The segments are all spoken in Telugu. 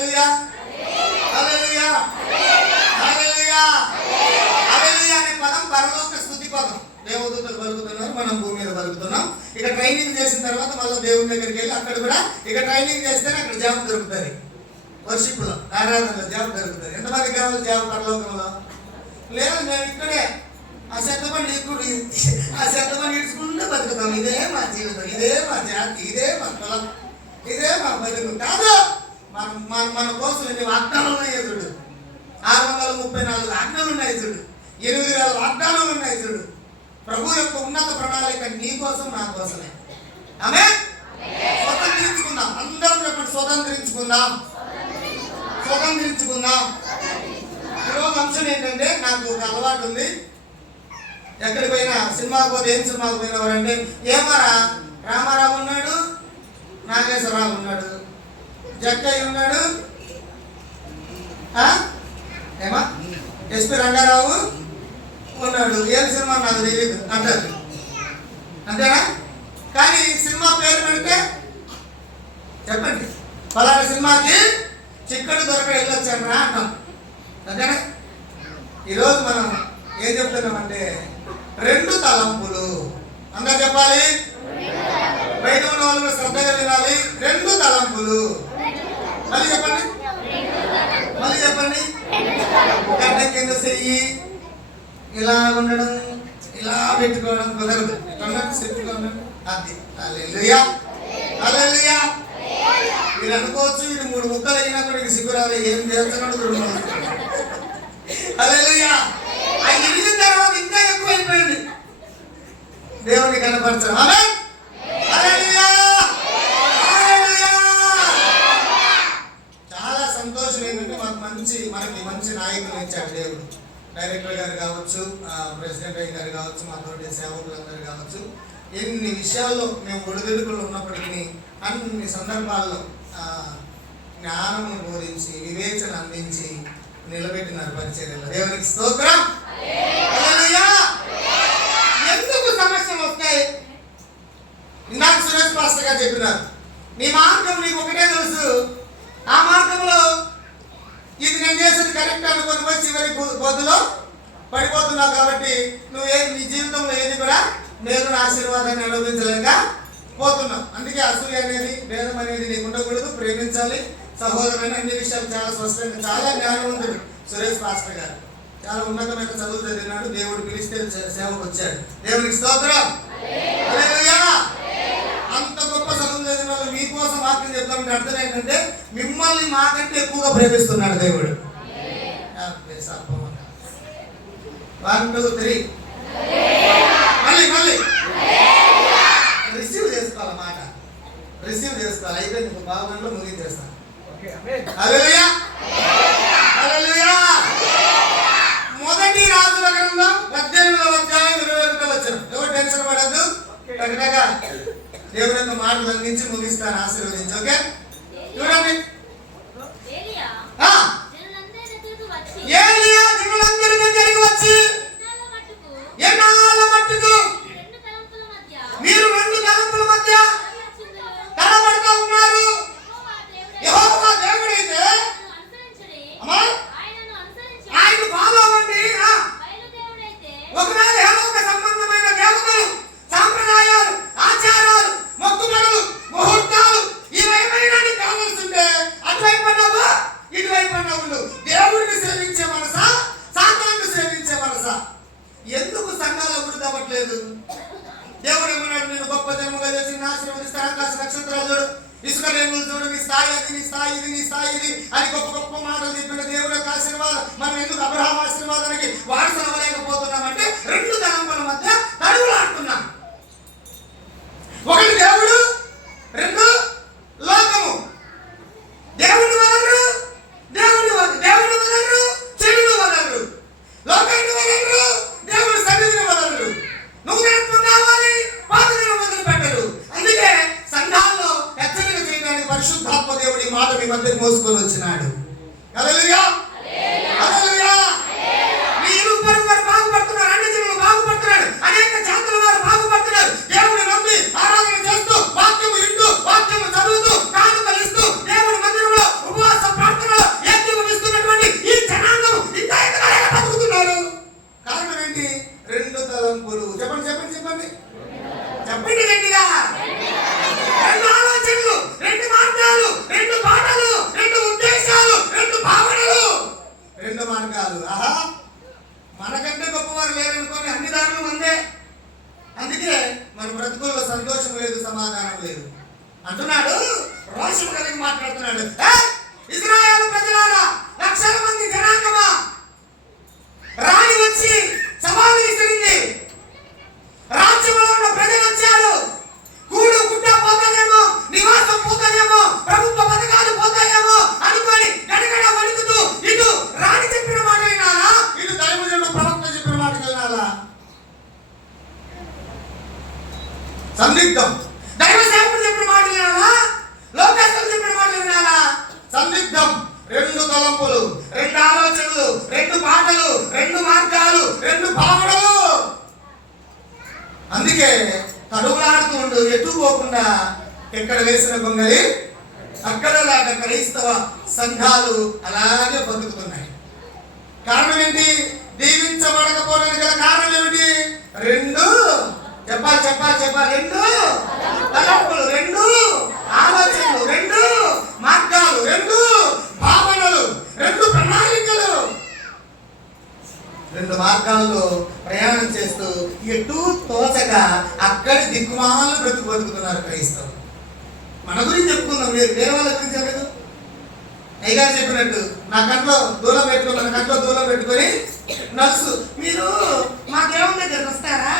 హల్లెలూయా హల్లెలూయా హల్లెలూయా హల్లెలూయా అనే పదం పరలోక స్తుతి పదం. దేవదూతలు పలుకుతున్నారు, మనం భూమి మీద పలుకుతున్నాం. ఇక ట్రైనింగ్ చేసిన తర్వాత మళ్ళీ దేవుని దగ్గరికి వెళ్ళి అక్కడ కూడా ఇక ట్రైనింగ్ చేస్తేనే అక్కడ జాబ్ దొరుకుతుంది. వర్షిప్ లో ఆరాధనలో జాబ్ దొరుకుతుంది. ఎంతమందికి కావాలి జాబ్ పరలోకంలో? లేదు, మేము ఇక్కడే ఆ చెత్తపని ఇడుచుకుంటూ బతుకుతాం. ఇదే మా జీవితం, ఇదే మా జాతి, ఇదే మా కులం, ఇదే మా బతుకు కాదు. మన కోసం ఎన్ని వాగ్దానాలు ఉన్నాయి చూడు. 634 ఆజ్ఞలు ఉన్నాయి చూడు. 8,000 వాగ్దానాలు ఉన్నాయి చూడు. ప్రభు యొక్క ఉన్నత ప్రణాళిక నీ కోసం, నా కోసమే. ఆమేన్. స్వతంత్రించుకుందాం. అందరం చెప్పండి, స్వతంత్రించుకుందాం. స్వతంత్రించుకుందాం. ఈరోజు అంశం ఏంటంటే, నాకు ఒక అలవాటు ఉంది. ఎక్కడికి పోయినా సినిమాకి పోతే ఏం సినిమాకి పోయినవారంటే, ఏమారా రామారావు ఉన్నాడు, నాగేశ్వరరావు ఉన్నాడు, జక్కయ్య ఉన్నాడు, ఏమా ఎస్పి రంగారావు ఉన్నాడు, ఏం సినిమా నాకు తెలియదు అంటారు. అంతేనా? కానీ సినిమా పేరు పెడితే చెప్పండి, పలానా సినిమాకి చిక్కడు దొరక వెళ్ళొచ్చాను రా అంటాం. అంతేనా? ఈరోజు మనం ఏం చెప్తున్నామంటే 2 తలంపులు. అందరూ చెప్పాలి, బయట ఉన్న వాళ్ళు శ్రద్ధగా వినాలి. 2 తలంపులు. మళ్ళీ చెప్పండి, మళ్ళీ చెప్పండి. గడ్డ కింద చెయ్యి ఇలా ఉండడం, ఇలా పెట్టుకోవడం కుదరదు. అది హల్లెలూయా హల్లెలూయా. మీరు అనుకోవచ్చు, ఇది 3 ముక్కలు అయినా కూడా ఇది సిగ్గురాలి, ఏం చేస్తున్నాడు. హల్లెలూయా. అది విడిచిన తర్వాత ఇంకా ఎక్కువ అయిపోయింది. దేవుని కనపరచడం. ఆమేన్. హల్లెలూయా హల్లెలూయా. చాలా సంతోషం ఏంటంటే మనకి మంచి నాయకులు ఇచ్చాడు దేవుడు. డైరెక్టర్ గారు కావచ్చు, ప్రెసిడెంట్ గారు కావచ్చు, మా తోటి సేవకులందరూ కావచ్చు. ఎన్ని విషయాల్లో మేము ఒడిదుడుకులు ఉన్నప్పటికీ అన్ని సందర్భాల్లో జ్ఞానమును బోధించి, వివేచన అందించి నిలబెట్టినారు పరిచర్యలో. దేవునికి స్తోత్రం. హల్లెలూయా. ఎందుకు సమస్యలు వస్తాయి? ఇందాక సురేష్ పాస్టర్ గారు చెప్పినారు, నీ మార్గం నీకు ఒకటే తెలుసు. ఆ మార్గంలో ఇది నేను చేసేది కరెక్ట్ అనుకుని పోయి చివరి పొద్దులో పడిపోతున్నావు. కాబట్టి నీ జీవితంలో ఏది కూడా నేను ఆశీర్వాదాన్ని అనుభవించలేక పోతున్నావు. అందుకే అసూయ అనేది, భేదం అనేది నీకు ఉండకూడదు. ప్రేమించాలి సహోదరుని. అన్ని విషయాలు చాలా స్పష్టంగా, చాలా జ్ఞానవంతుడు సురేష్ పాస్టర్ గారు. చాలా ఉన్నతమైన చదువు చదివినాడు. దేవుడు పిలిస్తే సేవకు వచ్చాడు. దేవునికి స్తోత్రం. హల్లెలూయా. అంత గొప్ప చదువు చదివిన వాళ్ళు మీకోసం వాక్యం చెప్తామంటే అర్థం ఏంటంటే, మిమ్మల్ని మాకంటే ఎక్కువగా ప్రేమిస్తున్నాడు దేవుడు. 1 2 3 మళ్ళీ రిసీవ్ చేసుకోవాలి. మాట రిసీవ్ చేసుకోవాలి. అయితే నీకు బాగుండలో ముగించేస్తాను. హల్లెలూయా హల్లెలూయా. మొదటి రాజుల గ్రంథం 18వ అధ్యాయం 21వ వచనం. ఎవరు టెన్షన్ పడద్దు. టకటగా దేవుని యొక్క మాటలు అందించి ముగిస్తాను, ఆశీర్వదించి. ఓకే, చూడండి. ఏలియా జనులందరి దగ్గరికి వచ్చి, ఎన్నాళ్ళ మట్టుకు మీరు 2 తలంపుల మధ్య తడబడుతూ ఉన్నారు? యెహోవా దేవుడైతే ఆయన ఫాలో అవ్వండి. ఒకవేళ యెహోవాకు సంబంధమైన దేవతలు, సాంప్రదాయాలు, ఆచారాలు, మొక్కుబడులు, ముహూర్తాలు ఇవేమైనా నీకు కావాల్సిందే అటువైపున్నావు, ఇటువైపున్నావు. దేవుడిని సేవించే మనసా, సాతానుని సేవించే మనసా? ఎందుకు సంఘాలు అభివృద్ధి అవ్వట్లేదు? దేవుడు ఏమన్నాడు, నేను గొప్ప జన్మగా చేసి ఆశీర్వదిస్తాను. ఆకాశ నక్షత్రాలు చూడు, ఇసుక రేణులు చూడు, నీ స్థాయి అది, నీ స్థాయి ఇది, నీ స్థాయి ఇది అని గొప్ప గొప్ప మాటలు చెప్పిన దేవుడు యొక్క ఆశీర్వాదం. మనం ఎందుకు అబ్రహాం ఆశీర్వాదానికి వారసులు అవ్వలేకపోతున్నామంటే 2 తలంపుల మధ్య తడువులాడుతున్నాం. ఒకటి దేవుడు, 2 లోకము. దేవుడిని వదలరు, దేవుడిని వదలరు, చెడుని వదలరు, లోకాన్ని వదలరు, దేవుడి సన్నిధిని వదలరు. నువ్వు నేర్పం కావాలి, పాతని వదిలిపెట్టరు. అందుకే సంఘాల్లో హెచ్చరిక చేయడానికి పరిశుద్ధాత్మ దేవుడి మాట మీ మధ్య మోసుకొని వచ్చినాడు. హల్లెలూయా హల్లెలూయా. మీరు బాగుపడుతున్నారు, అన్ని జనులు బాగుపడుతున్నారు, అనేక జాతుల వారు బాగుపడుతున్నారు. దేవుని నమ్మి ఆరాధన చేస్తూ, వాక్యము వింటూ, వాక్యము చదువుతూ, కానుకలు ఇస్తూ, దేవుని మందిరంలో ఉపవాస ప్రార్థన అన్నాడు, ఇశ్రాయేలు ప్రజలారా, లక్షల మంది జనాంగమా, రాణి వచ్చి సవాలు విసిరింది. రాజ్యంలో ఉన్న ప్రజలు వచ్చారు. కూడు గుడ్డ పోతాయేమో, నివాసం పోతాయేమో, ప్రభుత్వ పథకాలు పోతాయేమో అనుకొని గడగడ వణుకుతూ ఇటు రాణి చెప్పిన మాట వినాలా, ఇటు దైవజనుడు ప్రవక్త చెప్పిన మాట వినాలా? సందిగ్ధం. దైవ సేవకుడు చెప్పిన మాట వినాలా, లోకస్తులు చెప్పిన మాట వినాలా? సందిగ్ధం. రెండు తలంపులు, రెండు ఆలోచనలు, రెండు పాటలు, రెండు మార్గాలు, రెండు భావనలు. అందుకే తడువులాడుతూ ఉండు, ఎటు పోకుండా ఎక్కడ వేసిన గొంగలి అక్కడలాగా క్రైస్తవ సంఘాలు అలాగే బతుకుతున్నాయి. కారణం ఏంటి? దీవించబడకపోవడానికి గల కారణం ఏమిటి? రెండు చెప్పాలి రెండు తలంపులు, రెండు ఆలోచనలు, రెండు మార్గాలు, రెండు భావనలు, రెండు ప్రణాళికలు. రెండు మార్గాల్లో ప్రయాణం చేస్తూ ఎటు తోచక అక్కడి దిక్కుమాలను బతుకుతున్నారు క్రైస్తవులు. మన గురించి చెప్పుకుందాం, వేరే వాళ్ళ గురించి చెప్పలేదు. అయ్యగారు చెప్పినట్టు నా కంట్లో దూరం పెట్టుకుని, మన కంట్లో దూరం పెట్టుకొని నర్సు, మీరు మా దేవుని దగ్గరకు వస్తారా?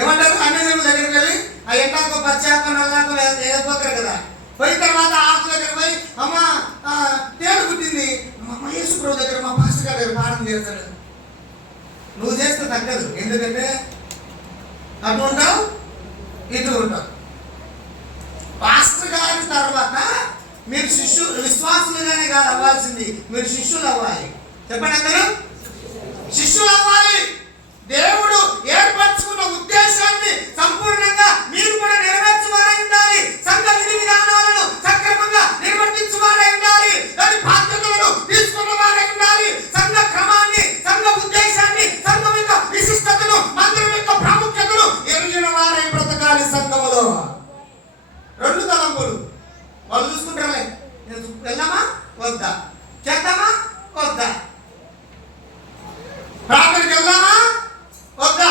ఏమంటారు? అన్ని దేవుని దగ్గరికి వెళ్ళి ఆ ఎండాకో పచ్చాకో నల్లాకో వేసిపోతారు కదా. పోయిన తర్వాత ఆకు దగ్గర పోయి, అమ్మ తేడు పుట్టింది, మా యేసు ప్రభు దగ్గర, మా పాస్టర్ గారి దగ్గర ప్రార్థన చేస్తాడు. నువ్వు చేస్తే తగ్గదు. ఎందుకంటే అటు ఉంటావు, ఇటు ఉంటావు. పాస్టర్ గారి తర్వాత మీరు విశ్వాసులుగానే కాదు అవ్వాల్సింది, మీరు శిష్యులు అవ్వాలి. చెప్పండి అందరూ, శిష్యులు అవ్వాలి. దేవుడు ఏర్పరచుకున్న ఉద్దేశాన్ని సంపూర్ణంగా మీరు కూడా నెరవేర్చువారై ఉండాలి. సంఘ విధి విధానాలను సక్రమంగా నిర్వర్తించువారై ఉండాలి. దాని బాధ్యతలను తీసుకున్న వారై ఉండాలి. సంఘ క్రమాన్ని, సంఘ ఉద్దేశాన్ని, సంఘం యొక్క విశిష్టతను, మందిరం యొక్క ప్రాముఖ్యతను ఎరిగిన వారై బ్రతకాలి సంఘములో. రెండు తలంపులు వాళ్ళు చూసుకుంటారులే, వెళ్దామా వద్దా, చేద్దామా వద్దా, ప్రార్థనకి వెళ్దామా వద్దా.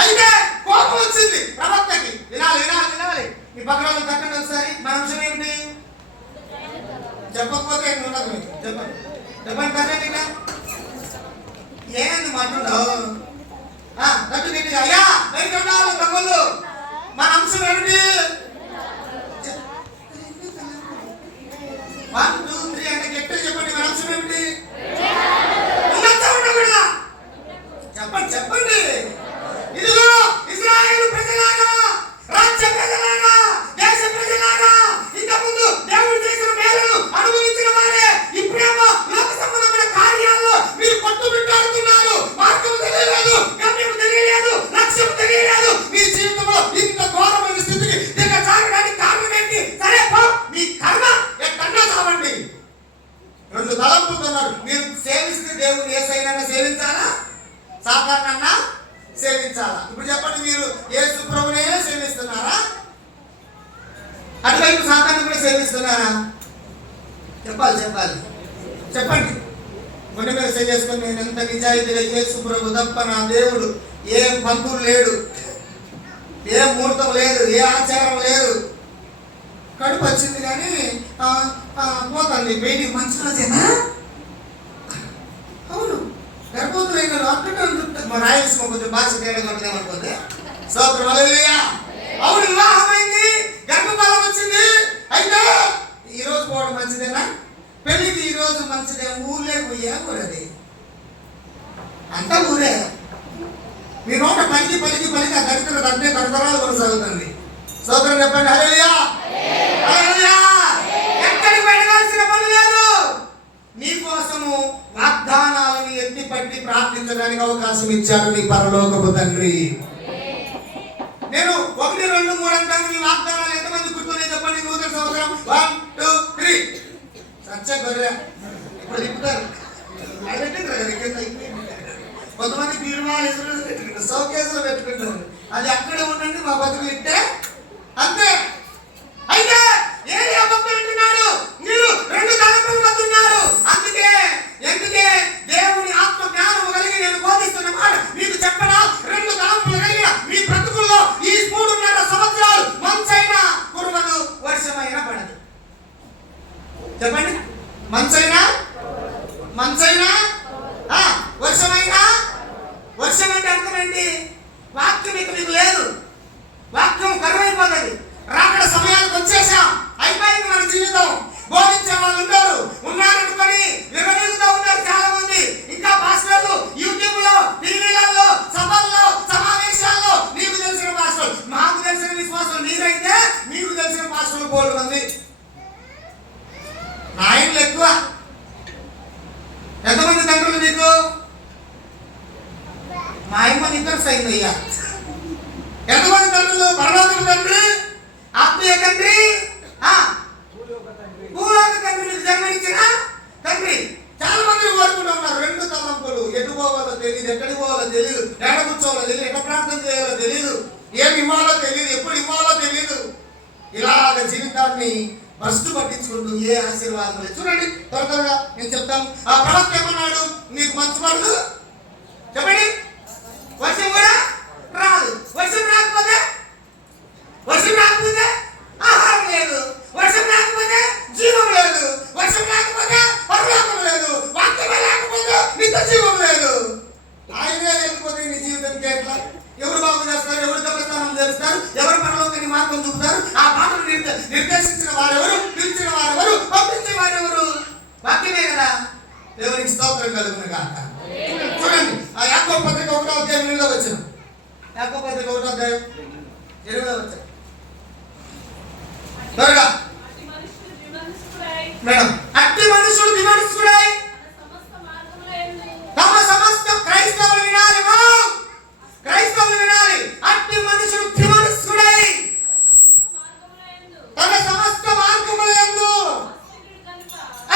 అయితే కోపం వచ్చింది ప్రవక్తకి. వినాలి. మీ పక్కన తగ్గండి ఒకసారి. మన అంశం ఏమిటి? చెప్పకపోతే ఉండదు. మీకు చెప్పండి తగ్గండి. ఏంది మాట్లాడవు? గట్టు గట్టిగా, అయ్యా బయట ఉండాలి తమ్ముళ్ళు. మన అంశం ఏమిటి? 1 2 3 అంటే గట్టిగా చెప్పండి. మన అంశం ఏమిటి? చెప్పండి. ఇదిగో ఇశ్రాయేలు ప్రజలారా, రాజ్య ప్రజలారా, దేశ ప్రజలారా, ఇంతకుముందు దేవుడు చేసిన మేలును అనుభవించిన వారే ఇప్పుడేమో లోక సంబంధమైన కార్యాల్లో మీరు కొట్టుమిట్టాడుతున్నారు. మార్గం తెలియలేదు, గమ్యం తెలియలేదు, లక్ష్యం తెలియలేదు. మీ జీవితంలో ఇంత ఘోరమైన స్థితికి దిగజారడానికి కారణం ఏంటి? సరే పో, మీ కర్మ ఎక్కడో చావండి. రెండు తలంపుతున్నారు. మీరు సేవిస్తే దేవుని యేసయ్యనైనా సేవించాలా, సాధారణ సేవించాలా? ఇప్పుడు చెప్పండి, మీరు యేసు ప్రభువునే సేవిస్తున్నారా, అటువైపు సాతాను కూడా సేవిస్తున్నారా? చెప్పండి. కొన్ని మీద చేసుకొని, నేను ఎంత నిజాయితీగా యేసు ప్రభు తప్ప నా దేవుడు, ఏ పంతులు లేడు, ఏ ముహూర్తం లేదు, ఏ ఆచారం లేదు. కడుపు వచ్చింది కానీ పోతుంది బయటికి, మంచి రోజేనా? అవును, గర్భవతులైన అక్కడ మా రాయలసీమ కొంచెం భాష తేడా ఉంటుందేమనుకోండి. స్తోత్రం హల్లెలూయా. అవును, వివాహమైంది, గర్భఫలం వచ్చింది. అయితే ఈ రోజు పోవడం మంచిదేనా? పెళ్లికి ఈ రోజు మంచిదే. ఊర్లే పోయా ఊరది అంతా ఊరే. మీ నోట పలికి ఆ దరిద్ర దండే తరతరాలు కొనసాగుతుంది. స్తోత్రం చెప్పండి హల్లెలూయా. ఎక్కడికి వెళ్ళాల్సిన పని లేదు. నీ కోసము వాగ్దానాలను ఎత్తిపట్టి ప్రార్థించడానికి అవకాశం ఇచ్చాడు నీ పరలోకపు తండ్రి. నేను 1 2 3 అంటాను. మీ వాగ్దానాలు ఎంతమంది గుర్తున్నాయి చెప్పండి. నూతన సంవత్సరం 1 2 3 సత్య గొర్రె ఇప్పుడు తిప్పుతారు. కొంతమంది బీరువాలు ఎదురు పెట్టుకుంటారు, షోకేసులో పెట్టుకుంటారు. అది అక్కడే ఉండండి, మా బతుకులు ఇట్టే అంతే. అయితే ఏరియా భక్తులు అంటున్నాడు, మీరు రెండు తలంపులు వస్తున్నారు. ఎందుకే దేవుని ఆత్మ జ్ఞానం కలిగి నేను బోధిస్తున్న మాట మీకు చెప్పనా? రెండు తలంపులు చెప్పండి. మంచైనా మంచైనా వర్షమైనా. వర్షం అంటే అర్థం ఏంటి? వాక్యం ఇక మీకు లేదు, వాక్యం కరువైపోతుంది. రాకడ సమయానికి వచ్చేసాం, అయిపోయింది మన జీవితం. బోధించే వాళ్ళు ఉన్నారనుకొని విరవీగుతూ ఉన్నారు చాలా మంది. ఇంకా పాస్టర్లు యూట్యూబ్ లో, టీవీలలో, సభల్లో, సమావేశాల్లో నీకు తెలిసిన పాస్టర్లు, మాకు తెలిసిన విశ్వాసం మీరైతే మీకు తెలిసిన పాస్టర్లు బోల్డ్ మంది. నాయనలు ఎక్కువ. ఎంతమంది తండ్రులు నీకు? మా అమ్మ ఇద్దరు సైన్ అయ్యా. ఎంతమంది తండ్రులు? పరలోకపు తండ్రి, ఆత్మీయ తండ్రి, భూలోక తండ్రి, మీకు జన్మనిచ్చిన తండ్రి. చాలా మంది కోరుకుంటూ ఉన్నారు. రెండు తలంపులు, ఎటు పోవాలో తెలియదు, ఎక్కడికి పోవాలో తెలియదు, ఎక్కడ కూర్చోవాలో తెలియదు, ఎక్కడ ప్రార్థన చేయాలో తెలియదు, ఏమి ఇవ్వాలో తెలియదు, ఎప్పుడు ఇవ్వాలో తెలియదు. ఇలాగ జీవితాన్ని ఫస్ట్ పట్టించుకుంటూ ఏ ఆశీర్వాదం లేదు. చూడండి త్వరగా నేను చెప్తాను. ఆ ప్రవక్త ఏమన్నాడు? నీకు మంచి పనులు చెప్పండి. వర్షం కూడా రాదు. వర్షం రాకపోతే ఆహారం లేదు, వర్షం రాకపోతే జీవం లేదు, వర్షం రాకపోతే పరలోకం లేదు, వాక్యమే లేకపోతే నిత్య జీవం లేదు. ఆయనే లేకపోతే నీ జీవితానికి ఎట్లా? ఎవరు బాగు చేస్తారు? ఎవరు గమనిస్తానం చేస్తారు? ఎవరు పరలోకాన్ని మార్గం చూపుతారు? ఆ మాటలు నిర్దేశించిన వారెవరు? పిలిచిన వారెవరు? పంపించే వారెవరు? వాక్యమే కదా. దేవునికి స్తోత్రం కలుగును గాక. చూడండి ఆ యాకోబు పత్రిక 1వ అధ్యాయం 8వ వచనం. యాకోబు పత్రిక 1వ అధ్యాయం 8వ వచనం. త్వరగా మేడం. అట్టి మనుషుడు విమర్శకుడై తమ సమస్త క్రైస్తవులు వినాలి. క్రైస్తవులు వినాలి. అట్టి మనుషుడు విమర్శకుడై తన సమస్త మార్గములందు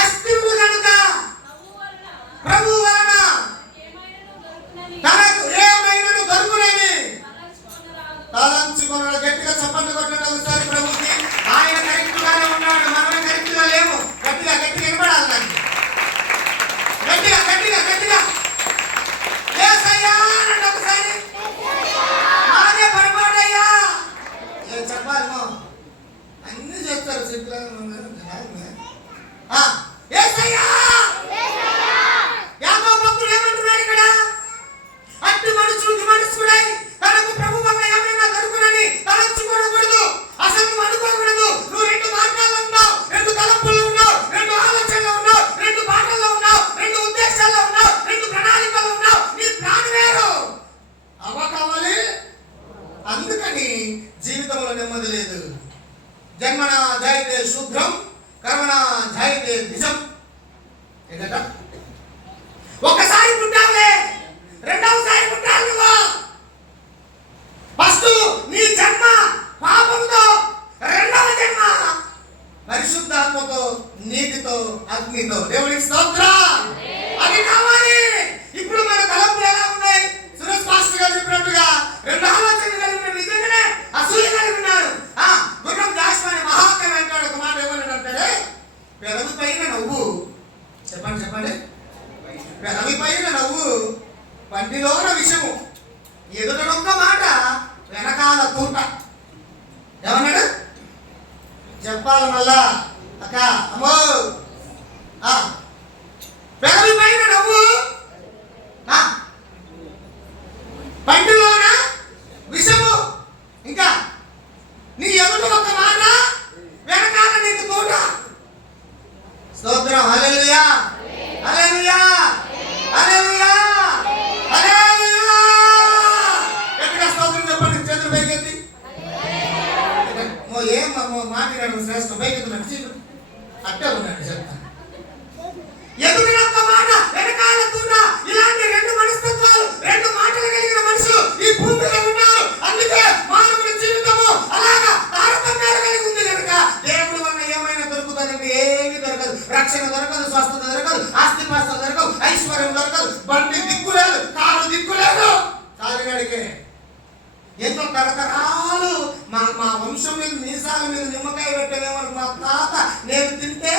అస్థిరుడు కనుక ప్రభువు వలన తనకు ఏమైనను దొరుకునని తలంచుకొనడు. గట్టిగా చప్పట్లు కొట్టండి ఒకసారి ప్రభుకి. ఆయన కరెక్ట్ గానే ఉన్నాడు, మనమే కరెక్ట్ గా లేము. గట్టిగా వినపడాలి నాకు. గట్టిగా యేసయ్యా అనండి ఒకసారి. మాదే పొరపాటయ్యా చెప్పాలి. అన్ని చెప్తారు సింపుల్. యాకోబు భక్తుడు ఏమంటున్నాడు ఇక్కడ? అట్టి మనుషుడు విమర్శకుడై తనకు ప్రభు వలన ఏమైనా దొరుకునని తలంచుకోకూడదు. అసలు నువ్వు అనుకోకూడదు. నువ్వు రెండు మార్గాల్లో ఉన్నావు, రెండు తలంపుల్లో ఉన్నావు, రెండు ఆలోచనలో ఉన్నావు, రెండు మాటల్లో ఉన్నావు, రెండు ఉద్దేశాల్లో ఉన్నావు, రెండు ప్రణాళికల్లో ఉన్నావు. నీ ప్లాన్ వేరు. అవ్వ కావాలి. అందుకని జీవితంలో నెమ్మది లేదు. జన్మన జాయితే శుభ్రం, కర్మణ జాయితే నిజం. ఏంటట? ఒకసారి పుట్టావులే, రెండవసారి పుట్టాలి నువ్వు. ఫస్ట్ నీ జన్మ పాపంతో, రెండవ జన్మ పరిశుద్ధాత్మతో, నీతితో, అగ్నితో. దేవునికి స్తోత్రం. అది కావాలి. ఇప్పుడు మన తలంపులు ఎలా ఉన్నాయి? సురేష్ మాస్టర్ గారు చెప్పినట్టుగా రెండు ఆలోచనలు కలిగిన నిజంగానే అసూయ కలిగి ఉన్నారు. గుర్రం జాషువా మహాకవి అంటాడు ఒక మాట. ఏమన్నాడంటే, పెదవి పైన నవ్వు. చెప్పండి. పెదవి పైన నవ్వు, పంటిలోన విషము, ఎదుటనొక్క మాట, వెనకాల తూట. ఏమన్నాడు? చెప్పాలి మళ్ళా అక్క. అమ్మో, పెదవి పైన నవ్వు, పంటిలోన విషము, ఇంకా నీ ఎదుట ఒక మాట, వెనకాల నీకు తూట. స్తోత్రం. హల్లెలూయా, హల్లెలూయా, హల్లెలూయా, హల్లెలూయా. గట్టిగా స్తోత్రం చెప్పండి. చేతులు పైకెత్తి. ఏం మాట్లాడాడు శ్రేష్ఠ? పైకెత్తి అట్టే ఉన్నాడు. చెప్తాను. ఎదుట మాట, వెనకాల తూట. ఇలాంటి రెండు మనస్తత్వాలు, రెండు మాటలు కలిగిన మనుషులు ఈ భూమిలో ఉన్నారు. అందుకే మానవుని జీవితము అలాగా తారతమ్యాలు కలిగి ఉంది కనుక దేవుడి వల్ల ఏమైనా దొరుకుతుందంటే ఏమీ దొరకదు. రక్షణ దొరకదు, స్వస్థత దొరకదు, ఆస్తిపాస్తులు దొరకదు, ఐశ్వర్యం దొరకదు, బండి దిక్కులేదు, కారు దిక్కులేదు. కాలిగడికే ఎన్నో తరతరాలు మా వంశం మీద మీసాల మీద నిమ్మకాయ పెట్టేమో మా తాత నేను తింటే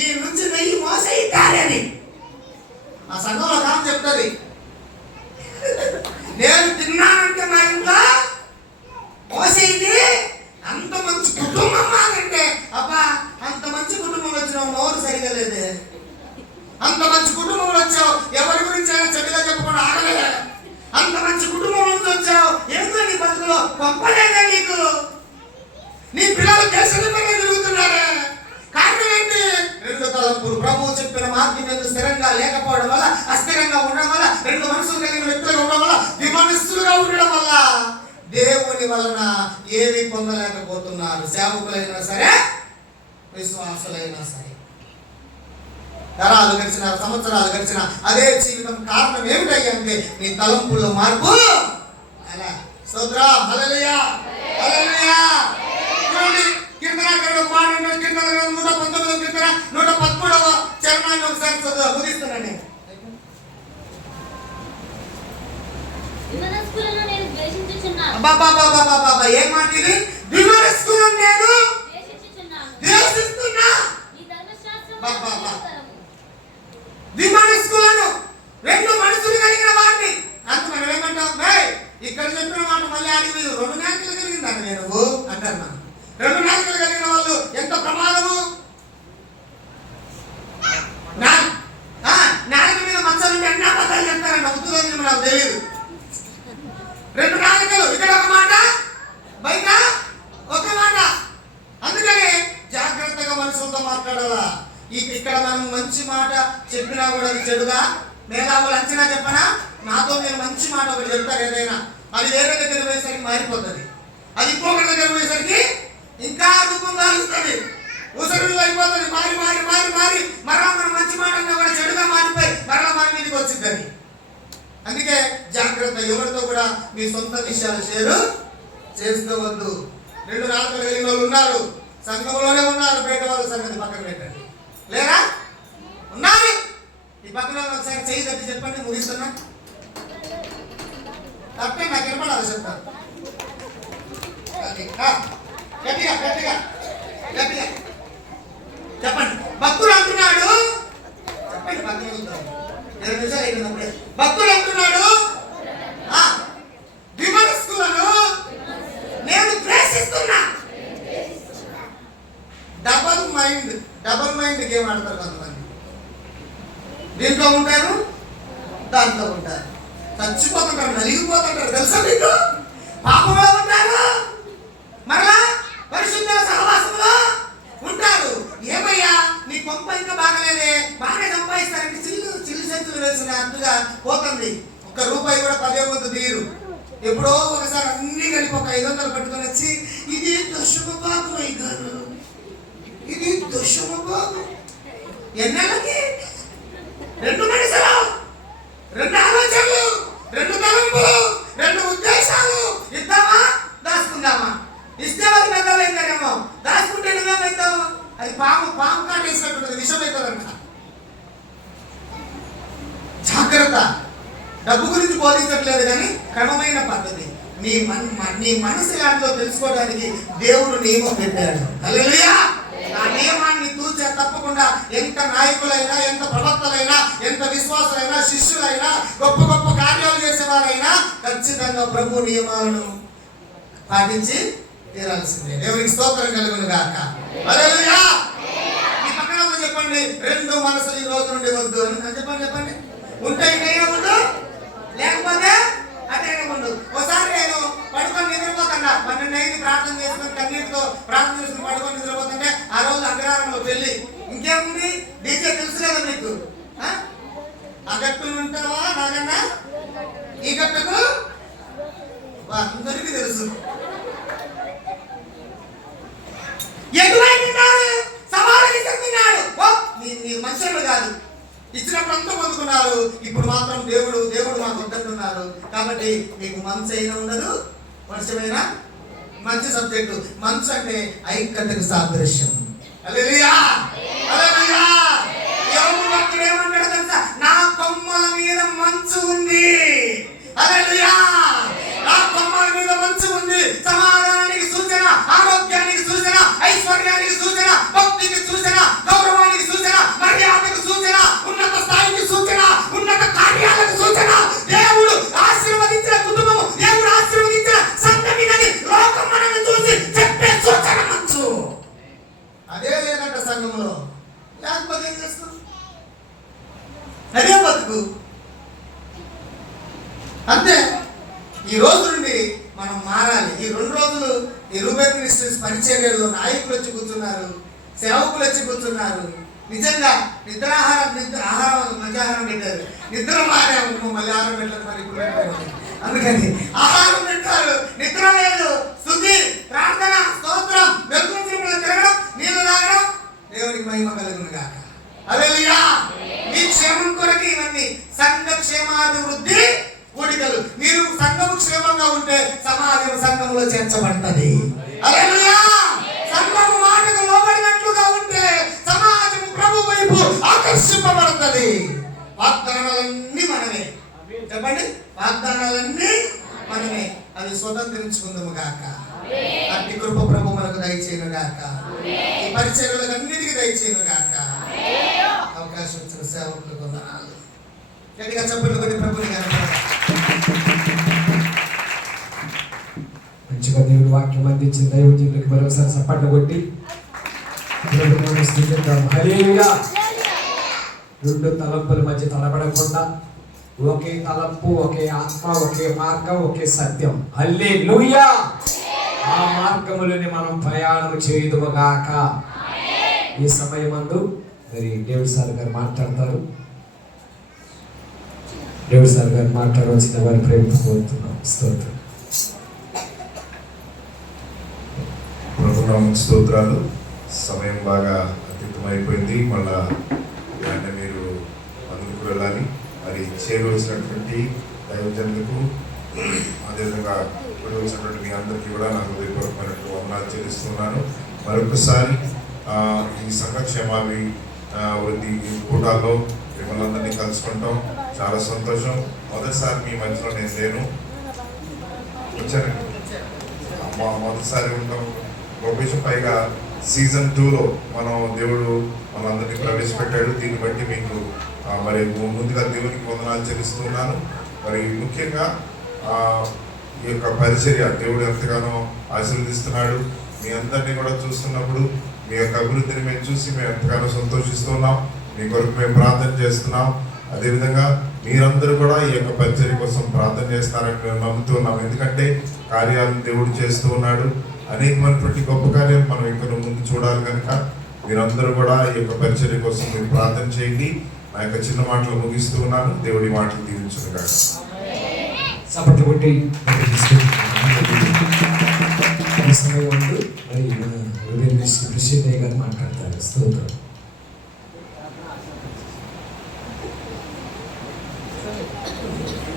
ఈ నుంచి నెయ్యి మోసైతారని ఆ సంఘంలో కాదు చెప్తుంది. నేను తిన్నానంటే మా ఇంట్లో మోసైంది. అంత మంచి కుటుంబం మాకంటే అబ్బా, అంత మంచి కుటుంబం వచ్చిన నోరు సరి అంత మంచి కుటుంబంలో వచ్చావు, ఎవరి గురించి అయినా చెడుగా చెప్పకుండా ఆగలేదా? అంత మంచి కుటుంబం నుంచి వచ్చావు, ఏంటో నీ బతుకులో పంపలేదా? నీకు నీ పిల్లలు కేసులపైన తిరుగుతున్నారే, కారణం ఏంటి? రెండు తలంపులు. ప్రభువు చెప్పిన మార్గం మీద స్థిరంగా లేకపోవడం వల్ల, అస్థిరంగా ఉండడం వల్ల, రెండు మనసులు కలిగిన వ్యక్తులుగా ఉండడం వల్ల, విమనస్సులుగా ఉండడం వల్ల దేవుని వలన ఏమి పొందలేకపోతున్నారు. సేవకులైనా సరే, విశ్వాసులైనా సరే. తరాలు గడిచిన, సంవత్సరాలు గడిచిన అదే జీవితం. కారణం ఏమిటంటే నీ తలంపుల్లో మార్పు. అలా స్తోత్రం, హల్లెలూయా, హల్లెలూయా. చూడండి, కీర్తనాకారుడు పాడిన కీర్తన 119వ కీర్తన 113వ చరణాన్ని ఒకసారి ముగిస్తున్నాను. ఏం మాట ఇది? విమర్శకులను నేను ద్వేషిస్తున్నా. విమర్శకులను, రెండు మనసులు కలిగిన వాడిని. అంత మనం ఏమంటాం? ఇక్కడ చెప్పిన మాట మళ్ళీ అడిగి రెండు నాలుకలు కలిగిందండి నేను అంటారు. రెండు నాలుకలు కలిగిన వాళ్ళు ఎంత ప్రమాదము. నాలుక మీద మచ్చలు ఉంటే అన్నా పదాలు చెప్తారండి, అవుతుందని నాకు తెలియదు. రెండు నాలుకలు, ఇక్కడ ఒక మాట, బయట ఒక మాట. అందుకని జాగ్రత్తగా మనుషులతో మాట్లాడాలా. ఇక్కడ మనం మంచి మాట చెప్పినా కూడా అది చెడుగా, మేధావులు అంచనా చెప్పనా, నాతో నేను మంచి మాట ఒకటి చెప్తారు ఏదైనా, అది వేరే దగ్గర పోయేసరికి మారిపోతుంది. అది ఇంకొకటి దగ్గర పోయేసరికి ఇంకా రూపం దాలుస్తుంది, ఉసరులు అయిపోతుంది. మారి మారి మారి మారి మరలా మనం మంచి మాట కూడా చెడుగా మారిపోయి మరలా మన మీదకి వచ్చింది. అందుకే జాగ్రత్త, ఎవరితో కూడా మీ సొంత విషయాలు షేర్ చేసుకోవద్దు. రెండు నాలుగు కలిగిన వాళ్ళు ఉన్నారు, సంఘంలోనే ఉన్నారు, బయట వాళ్ళ సంగతి పక్కన పెట్టండి. లేరా? ఉన్నారు. ఈ పక్కన ఒకసారి చేయి తట్టి చెప్పండి, ముగిస్తున్నా. తప్పే నాకు వినపడాలి, చెప్తాను గట్టిగా గట్టిగా గట్టిగా చెప్పండి. భక్తుడు అంటున్నాడు, చెప్పండి పక్కన 20 నిమిషాలు అయిపోయినప్పుడే. భక్తుడు అంటున్నాడు, విమర్శకులను నేను ద్వేషిస్తున్నా. డబల్ మైండ్ గేమ్ ఆడతారు కొంతమంది. దీంట్లో ఉంటారు, దాంట్లో ఉంటారు, చచ్చిపోతుంటారు, నలిగిపోతుంటారు. తెలుసా మీకు? పాపంలో ఉంటారు, మరలా పరిశుద్ధ సహవాసంలో ఉంటారు. ఏమయ్యా నీ కొంప ఇంకా బాగలేదే, బాగానే సంపాదిస్తారంటే చిల్లు సంచులు వేసిన అంతగా పోతుంది. ఒక్క రూపాయి కూడా 10 వంతు తీరు. ఎప్పుడో ఒకసారి అన్ని కలిపి ఒక 500 పట్టుకొని వచ్చి, ఇది దశమభాగం అయ్యారు, ఇది దశమభాగం. ఎన్నెలకి? 2 మనుషులు, 2 ఆలోచనలు, 2 తలంపులు, 2 ఉద్దేశాలు. ఇద్దామా, దాచుకుందామా? ఇస్తే అది పెద్దలైందేమో, దాచుకుంటే నువ్వేమవుతావు? అది పాము కాట వేసినట్టు విషం అవుతుందంట. జాగ్రత్త. డబ్బు గురించి బోధించట్లేదు కానీ క్రమమైన పద్ధతి. నీ మనసు దాంట్లో తెలుసుకోవడానికి దేవుడు నియమం పెట్టాడు. హల్లెలూయా. ఆ నియమాన్ని తూచే తప్పకుండా ఎంత నాయకులైనా, ఎంత ప్రవక్తలైనా, ఎంత విశ్వాసులైనా, శిష్యులైనా, గొప్ప గొప్ప కార్యాలు చేసేవారైనా ఖచ్చితంగా ప్రభు నియమాలను పాటించి తీరాల్సిందే. దేవునికి స్తోత్రం కలుగును గాక. హల్లెలూయా. ఈ పక్కన చెప్పండి, 2 మనసులు ఈ రోజు నుండి వద్దు అని చెప్పండి. చెప్పండి. ఉంటే ఇంకేం ఉండు, లేకపోతే అటే ఉండు. ఒకసారి నేను పడుకొని నిద్రపోతున్నా, 12 అయింది, ప్రార్థన చేసుకుని కన్నీటితో ప్రార్థన చేసుకుని పడుకొని నిద్రపోతుంటే ఆ రోజు అగ్రహారంలో పెళ్లి. ఇంకేముంది, డీజే తెలుసు కదా మీకు. ఆ గట్టును ఉంటావా నాగన్నా, ఈ గట్టుకు అందరికీ తెలుసు. ఎటువంటి సవాలు విసురుతున్నాడు. మీరు మనుషులు కాదు, ఇచ్చినప్పుడు అంతా పొందుకున్నారు. ఇప్పుడు మాత్రం దేవుడు మాకు వద్దంటున్నారు. కాబట్టి మీకు మనసు అయినా ఉండదు, వర్షమైన మంచి సబ్జెక్టు. మనసు అంటే ఐక్యతకు సాదృశ్యం. హల్లెలూయా, హల్లెలూయా. యోబు భక్తుడు ఏమన్నాడు తెలుసా? నా కొమ్మల మీద మంచు ఉంది. హల్లెలూయా. నా కొమ్మల మీద మంచు ఉంది. సమాధానానికి సూచన, ఆరోగ్యానికి సూచన, ఐశ్వర్యానికి సూచన, భక్తికి సూచన, గౌరవానికి సూచన, మర్యాదకు సూచన, ఉన్నత స్థాయికి సూచన, ఉన్నత కార్యాలకు సూచన. దేవుడు ఆశీర్వదించిన కుటుంబము, దేవుడు ఆశీర్వదించిన సంఘమినని లోకం మనల్ని చూసి చెప్పే సూచన మంచు. అదే లేదంట సంఘంలో. లేకపోతే ఏం చేస్తాం? అదే బతుకు. అంతే. ఈ రోజు నుండి మనం మారాలి. ఈ 2 రోజులు ఈ రూబెన్ క్రిస్టియన్స్ పరిచర్యలో నాయకులు వచ్చి కూర్చున్నారు, సేవకులు వచ్చి కూర్చున్నారు. నిజంగా ఆహారం మధ్యాహ్నం పెట్టారు, నిద్ర మారాము, మళ్ళీ ఆహారం పెట్టారు. మరి అందుకని ఆహారం పెట్టారు, నిద్ర లేదు, స్తుతి, ప్రార్థన, స్తోత్రం, వెలుగు తిరగడం, నీళ్లు తాగడం. దేవునికి మహిమ కలుగును గాక. హల్లెలూయా. మీ క్షేమం కొరకు ఇవన్నీ సంఘ క్షేమాభివృద్ధి కూడికలు. మీరు సంఘము క్షేమంగా ఉంటే సమాజం సంఘంలో చేర్చబడుతుంది. హల్లెలూయా. సంఘము మాటకు లోబడినట్లుగా ఉంటే సమాజం ప్రభు వైపు ఆకర్షింపబడుతుంది. వాగ్దానాలన్నీ మనమే. చెప్పండి, వాగ్దానాలన్నీ మనమే. అది స్వతంత్రించుకుందాము గాక. అట్టి కృప ప్రభు మనకు దయచేయను గాక. ఈ పరిచర్యలకు అన్నిటికీ దయచేయను గాక. అవకాశం ఇచ్చిన సేవకులకు వందనాలు. గట్టిగా చప్పట్లు కొట్టి ప్రభుని మంచిగా దేవుని వాక్యం అందించిన దైవజనులకు మరొకసారి చప్పట్లు కొట్టి హల్లెలూయా. 2 తలంపుల మధ్య తలబడకుండా ఒకే తలంపు, ఒకే ఆత్మ, ఒకే మార్గం, ఒకే సత్యం. హల్లెలూయా. ఆ మార్గములోని మనం ప్రయాణం చేయుదుముగాక. ఈ సమయమందు మరి డేవిడ్ సార్ గారు మాట్లాడతారు. డేవిడ్ సార్ గారు మాట్లాడవలసిన వారి ప్రేమ కోరుతున్నాం. స్తోత్రం. ప్రభునామం స్తోత్రాలు. సమయం బాగా అతీతమైపోయింది. మళ్ళా వెంటనే మీరు అందుకు వెళ్ళాలి. మరి చేరవలసినటువంటి దైవజనులకు, అదేవిధంగా వచ్చినటువంటి మీ అందరికీ కూడా నా హృదయపూర్వకమైనటువంటి వందనాలు చెల్లిస్తున్నాను. మరొకసారి ఈ సంఘ క్షేమాభివృద్ధి కూటాల్లో మిమ్మల్ని అందరినీ కలుసుకుంటాం. చాలా సంతోషం. మొదటిసారి మీ మధ్యలో నేను లేను, వచ్చానండి. మొదటిసారి ఉంటాం. ఒక విషయం, పైగా సీజన్ 2లో మనం దేవుడు మనందరినీ ప్రవేశపెట్టాడు. దీన్ని బట్టి మీకు మరి ముందుగా దేవునికి వందనాలు చెల్లిస్తున్నాను. మరి ముఖ్యంగా ఈ యొక్క పరిచర్య దేవుడు ఎంతగానో ఆశీర్వదిస్తున్నాడు. మీ అందరినీ కూడా చూస్తున్నప్పుడు మీ యొక్క అభివృద్ధిని మేము చూసి మేము ఎంతగానో సంతోషిస్తున్నాం. మీ కొరకు మేము ప్రార్థన చేస్తున్నాం. అదేవిధంగా మీరందరూ కూడా ఈ యొక్క పరిచర్య కోసం ప్రార్థన చేస్తారని మేము నమ్ముతున్నాం. ఎందుకంటే కార్యాలను దేవుడు చేస్తూ ఉన్నాడు. అనేకమైనటువంటి గొప్ప కార్యాలు మనం ఇక్కడ ముందు చూడాలి కనుక మీరందరూ కూడా ఈ యొక్క పరిచర్య కోసం మీరు ప్రార్థన చేయండి. నా యొక్క చిన్న మాటలు ముగిస్తూ ఉన్నాను. దేవుడి మాటలు దీవించును గాక. సపట్లు కొట్టి ఈ సమయం ముందు మరి కృష్ణయ్య గారు మాట్లాడతారు. స్తోత్రం.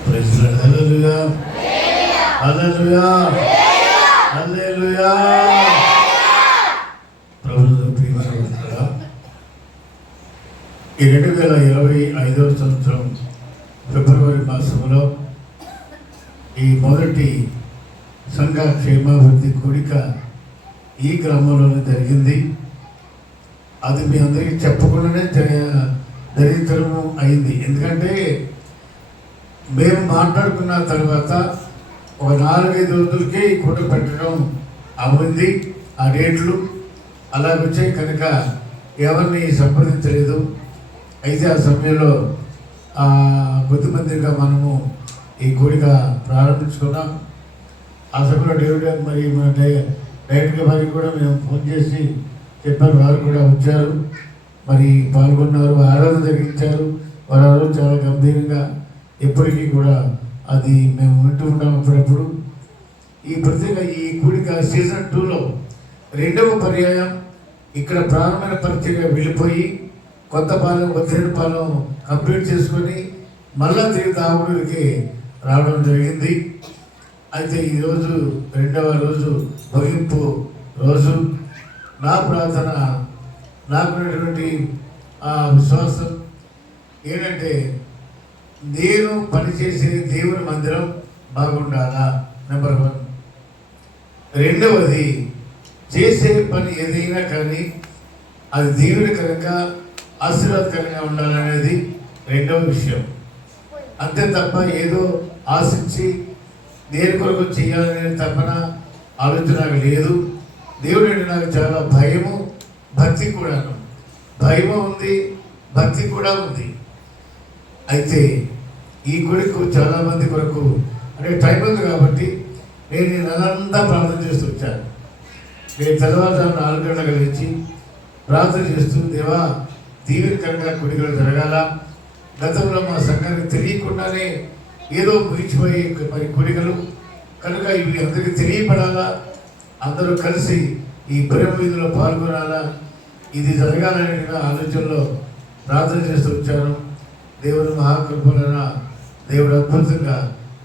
హల్లెలూయా, హల్లెలూయా, హల్లెలూయా. ప్రభువుకు ప్రియమైన ఈ 2025వ సంవత్సరం ఫిబ్రవరి మాసంలో ఈ మొదటి సంఘ క్షేమాభివృద్ధి కూడిక ఈ గ్రామంలోనే జరిగింది. అది మీ అందరికీ చెప్పకుండానే జరిగించడం అయింది. ఎందుకంటే మేము మాట్లాడుకున్న తర్వాత ఒక 4-5 రోజులకే ఈ కూట పెట్టడం అయింది. ఆ డేట్లు అలాగొచ్చాయి కనుక ఎవరిని సంప్రదించలేదు. అయితే ఆ సమయంలో కొద్దిమందిగా మనము ఈ కూడిక ప్రారంభించుకున్నాం. ఆ సమయంలో డేవిడ్ మరి మన డైరెక్టర్ వారికి కూడా మేము ఫోన్ చేసి చెప్పారు. వారు కూడా వచ్చారు, మరి పాల్గొన్నారు, ఆరాధన జరిగించారు. వారు చాలా గంభీరంగా ఎప్పటికీ కూడా అది మేము వింటూ ఉంటాం. అప్పుడప్పుడు ఈ ప్రత్యేక ఈ కూడిక సీజన్ 2లో 2వ పర్యాయం ఇక్కడ ప్రారంభమైన పరిచర్య వెళ్ళిపోయి కొత్తపాలెం, వజ్రేపాలెం కంప్లీట్ చేసుకొని మళ్ళా తిరిగి దాగుడికి రావడం జరిగింది. అయితే ఈరోజు 2వ రోజు ముగింపు రోజు. నా ప్రార్థన, నాకున్నటువంటి విశ్వాసం ఏంటంటే నేను పనిచేసే దేవుని మందిరం బాగుండాలా, నెంబర్ 1. రెండవది, చేసే పని ఏదైనా కానీ అది దేవునికరంగా ఆశీర్వాదకరంగా ఉండాలనేది రెండవ విషయం. అంతే తప్ప ఏదో ఆశించి దేని కొరకు చేయాలనే తప్పన ఆలోచన నాకు లేదు. దేవుడు అంటే నాకు చాలా భయము, భక్తి కూడాను. భయము ఉంది, భక్తి కూడా ఉంది. అయితే ఈ గుడికి చాలామంది కొరకు అంటే టైం ఉంది కాబట్టి నేను ఈ నెలంతా ప్రార్థన చేస్తూ వచ్చాను. నేను తెల్లవారుజామున 4 గంటలకు లేచి ప్రార్థన చేస్తూ, దేవా దీవెనకరంగా గుడికలు జరగాల. గతంలో మా సంఘానికి తెలియకుండానే ఏదో ముగిసిపోయి మరి గుడికలు కనుక ఇవి అందరికీ తెలియపడాలా, అందరూ కలిసి ఈ ప్రేమ వీధిలో పాల్గొనాలా, ఇది జరగాలనే ఆలోచనలో ప్రార్థన చేస్తూ వచ్చాను. దేవుని మహాకృపలన దేవుడు అద్భుతంగా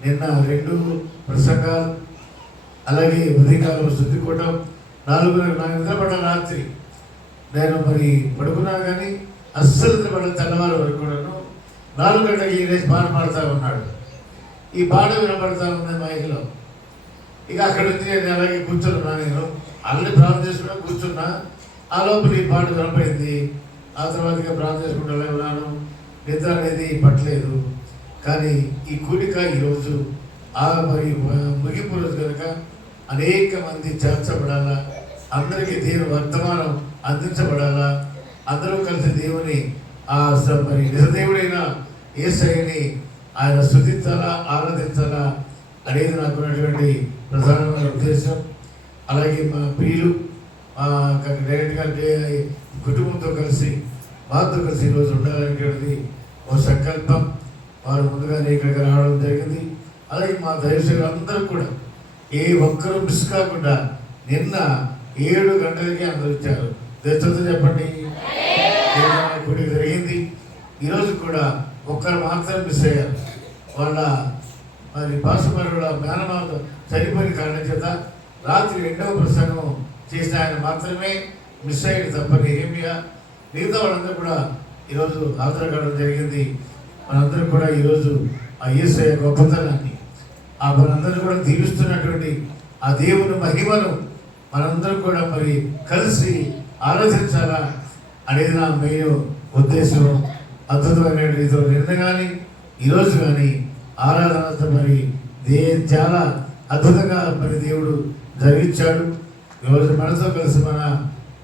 నిన్న 2 ప్రసంగాలు, అలాగే ఉదయకాలం శుద్ధికోవటం, 4 నాకు నిద్రపడ్డ రాత్రి నేను మరి పడుకున్నాను కానీ అస్సలు నిద్రపడ్డ తెల్లవారు వరకు కూడాను 4 గంటలకి లేచి పాట పాడుతూ ఉన్నాడు. ఈ పాట వినపడతా ఉంది మైక్లో. ఇక అక్కడ నుంచి నేను అలాగే కూర్చున్నా. నేను ఆల్రెడీ ప్రార్థన చేసుకున్నా, కూర్చున్నా. ఆ లోపల ఈ పాట వినపడింది. ఆ తర్వాత ఇక ప్రార్థన చేసుకుంటూ ఉన్నాను. నిద్ర అనేది పట్టలేదు. కానీ ఈ కూడిక ఈరోజు మరి ముగింపు రోజు కనుక అనేక మంది చేర్చబడాలా, అందరికీ దేవుని వర్తమానం అందించబడాలా, అందరూ కలిసి దేవుని మరి నిజదేవుడైన యేసయ్యని ఆయన స్తుతించాలా, ఆరాధించాలా అనేది నాకు ఉన్నటువంటి ప్రధానమైన ఉద్దేశం. అలాగే మా ప్రియులు డైరెక్ట్గా కుటుంబంతో కలిసి మాతో కలిసి ఈరోజు ఉండాలనేటువంటిది ఒక సంకల్పం. వారు ముందుగానే ఇక్కడికి రావడం జరిగింది. అలాగే మా దైవసేవకులు అందరూ కూడా ఏ ఒక్కరూ మిస్ కాకుండా నిన్న 7 గంటలకి అందరూ ఇచ్చారు. దయచేసి చెప్పండి. గుడి జరిగింది. ఈరోజు కూడా ఒక్కరు మాత్రం మిస్ అయ్యారు. వాళ్ళ మరి పాసుమరుల మేనమాత చనిపోయిన కారణం చేత రాత్రి 2వ ప్రసంగం చేసిన ఆయన మాత్రమే మిస్ అయ్యాడు తప్ప నిహేమియా మిగతా వాళ్ళందరూ కూడా ఈరోజు హాజరు కావడం జరిగింది. మనందరూ కూడా ఈరోజు ఆ యేసయ్య గొప్పతనాన్ని, ఆ మనందరూ కూడా దీవిస్తున్నటువంటి ఆ దేవుని మహిమను మనందరం కూడా మరి కలిసి ఆరాధించాలా అనేది నా మెయిన్ ఉద్దేశం. అద్భుతమైన రీతిలో నిన్న కానీ ఈరోజు కానీ ఆరాధనతో మరి చాలా అద్భుతంగా మరి దేవుడు జరిగించాడు. ఈరోజు మనతో కలిసి మన